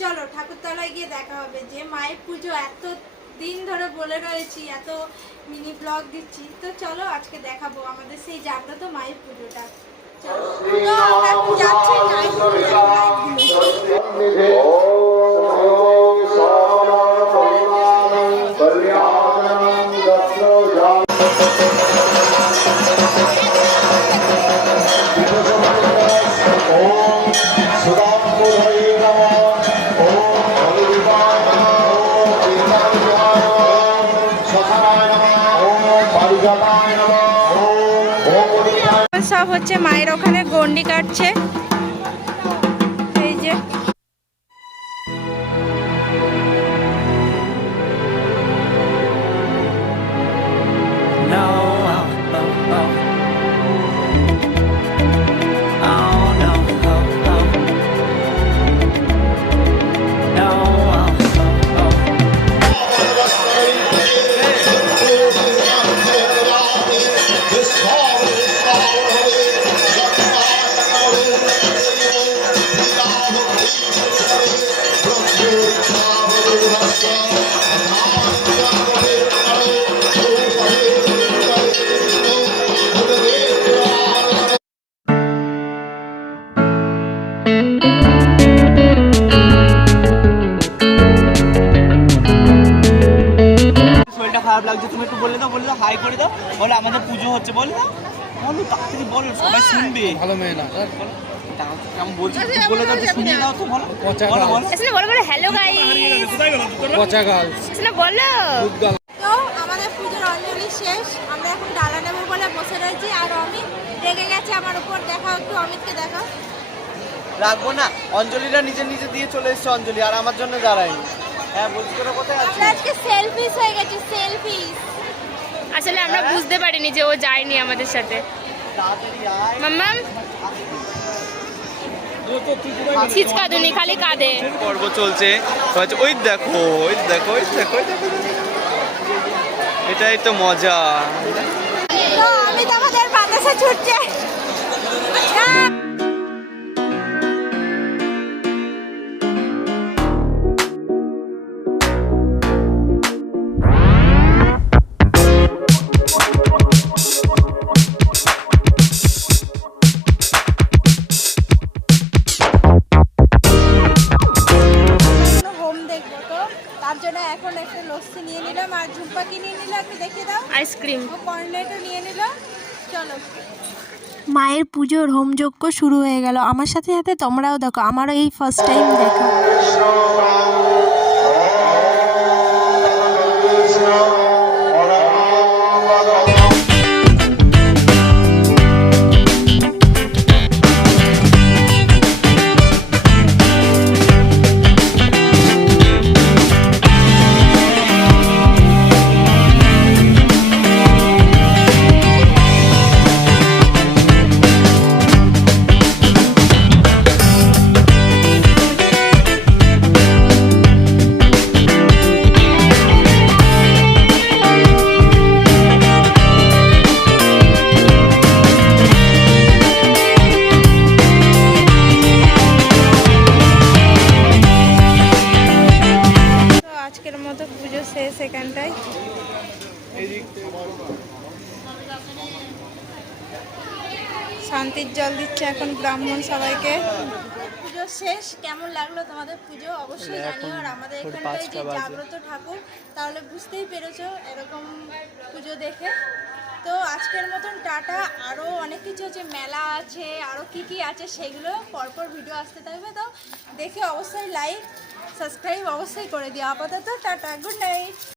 চলো ঠাকুরতলায় গিয়ে দেখা হবে। যে মায়ের পুজো এত দিন ধরে বলে রয়েছি, এত মিনি ব্লগ দিচ্ছি, তো চলো আজকে দেখাবো আমাদের সেই জাগ্রত মায়ের পুজোটা। চলো তো আমরা এখন যাচ্ছি সব হচ্ছে মায়ের ওখানে গন্ডি কাটছে, এই যে খারাপ লাগছে, তুমি একটু বলে দাও হাই করে দাও, বলে আমাদের পুজো হচ্ছে, বলে দাও, বলো তাড়াতাড়ি বলো, সবাই শুনবে। ভালো মেয়ে না কেমন বলছি, বলে দাও, শুনিয়ে দাও তো, বলো বলো বলো বলো হ্যালো গাইস, পচা গার্লস বলো। তো আমাদের পুজোর অঞ্জলি শেষ, আমরা এখন ডালা নেবো বলে বসে রয়েছি। আর অমিত রেগে গেছে আমার উপর। দেখাও একটু অমিতকে, দেখাও। রাখবো না, অঞ্জলিটা নিজে নিজে দিয়ে চলে এসছে অঞ্জলি, আর আমার জন্য দাঁড়ায়নি। হ্যাঁ বলছি, তোরা কোথায় আছিস? আমরা আজকে সেলফিশ হয়ে গেছি, সেলফিশ। আসলে আমরা বুঝতে পারিনি যে ও যায়নি আমাদের সাথে। তাড়াতাড়ি আয়। মাম্মাম ছিচকা দুনি খালি কাঁদে। পর্ব চলছে, ওই দেখো ওই দেখো ওই দেখো, এটাই তো মজা। তো অমিত আমাদের বাতাসে ছুটছে। তার জন্য এখন একটা লস্যি নিয়ে নিলাম, আর ঝুম্পাকি নিয়ে নিলাম, একটু দেখিয়ে দাও। আইসক্রিম ও কর্নেটও নিয়ে নিল। চলো, মায়ের পুজোর হোমযজ্ঞ শুরু হয়ে গেল। আমার সাথে সাথে তোমরাও দেখো, আমারও এই ফার্স্ট টাইম দেখো। আজকের মতো পুজো শেষ এখানটায়। শান্তির জল দিচ্ছে এখন ব্রাহ্মণ সবাইকে। পুজো শেষ, কেমন লাগলো তোমাদের পুজো অবশ্যই জানিও। আর আমাদের এখানটায় যে জাগ্রত ঠাকুর, তাহলে বুঝতেই পেরেছো এরকম পুজো দেখে। তো আজকের মতন টাটা। আরও অনেক কিছু আছে, মেলা আছে, আরও কি আছে সেগুলো পরপর ভিডিও আসতে থাকবে। তো দেখে অবশ্যই লাইক সাবস্ক্রাইব অবশ্যই করে দিও। আপাতত টাটা, গুড নাইট।